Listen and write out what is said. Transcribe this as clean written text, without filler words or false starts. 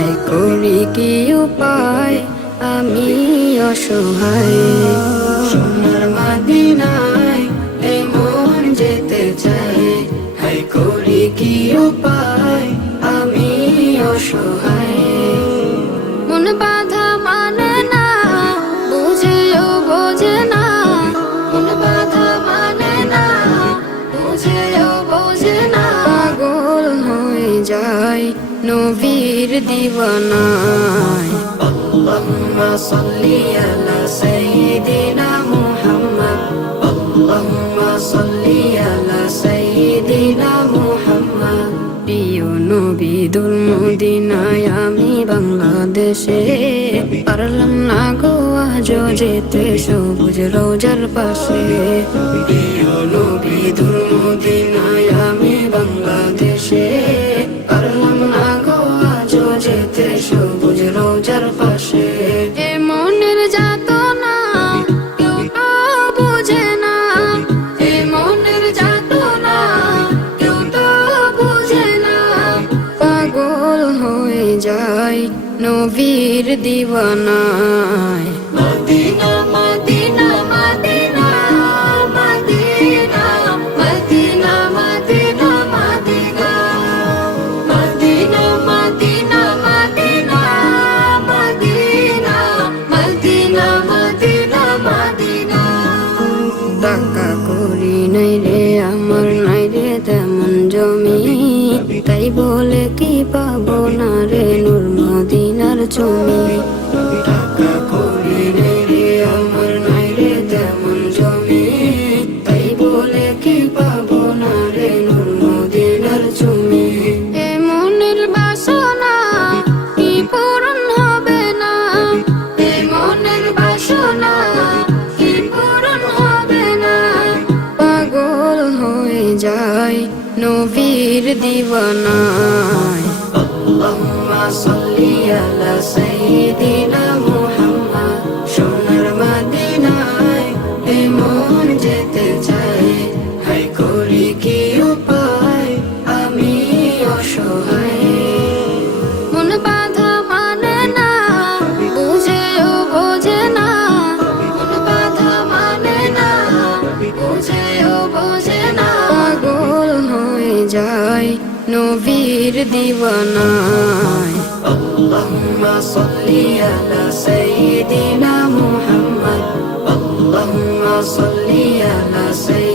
I করি কি উপায় আমি অসহায়। সোনার মদিনায় এই মন যেতে চায়, আই করি কি উপায় আমি অসহায়। মন বাধা মানে না, বুঝেও বোঝে না, মন বাধা মানে না, বুঝেও বোঝে না। পাগল হয়ে যায় নবীর দিওয়ানায়। আল্লাহুম্মা সাল্লি আলা সাইয়্যিদিনা মুহাম্মদ, আল্লাহুম্মা সাল্লি আলা সাইয়্যিদিনা মুহাম্মদ। প্রিয় নবী দূর মদিনায় আমি বাংলাদেশে, পারলাম না গো আজও যেতে সবুজ রোজার পাশে। প্রিয় নবী দূর মদিনায় আমি বাংলাদেশে, পারলাম না গো আজও যেতে সবুজ রোজার পাশে। এ মনের যাতনা কেউ তো বুঝে না, এ মনের যাতনা কেউ তো বুঝে না। পাগল হয়ে যায় নবীর দিওয়ানায়। মদিনা মদিনা মদিনা মদিনা মদিনা মদিনা মদিনা মদিনা মদিনা মদিনা মদিনা মদিনা মদিনা মদিনা। টাকা করি নাই রে আমার, নাই রে তেমন জমি, তাই বলে কি পাবো না রে নূর মদিনার ছবি। টাকা করি নাই রে আমার, নাই রে তেমন জমি, তাই বলে কি পাবো না রে নূর মদিনার ছবি। এ মনের বাসনা কি পূরণ হবে না, এ মনের বাসনা কি পূরণ হবে না। পাগল হয়ে যায় নবীর দিওয়ানায়। আল্লাহুম্মা সাল্লি আলা সাইয়্যিদিনা মুহাম্মদ। সোনার মদিনায় এই মন যেতে চায়, হাই করি কি উপায় আমি অসহায়। মন বাধা মানে না, বুঝেও বোঝে না, মন বাধা মানে না, বুঝেও বোঝে না। পাগল হয়ে যায় নবীর দিওয়ানায়। আল্লাহুম্মা সাল্লি আলা সাইয়্যিদিনা মুহাম্মদ, আল্লাহুম্মা সাল্লি আলা সাইয়্যিদিনা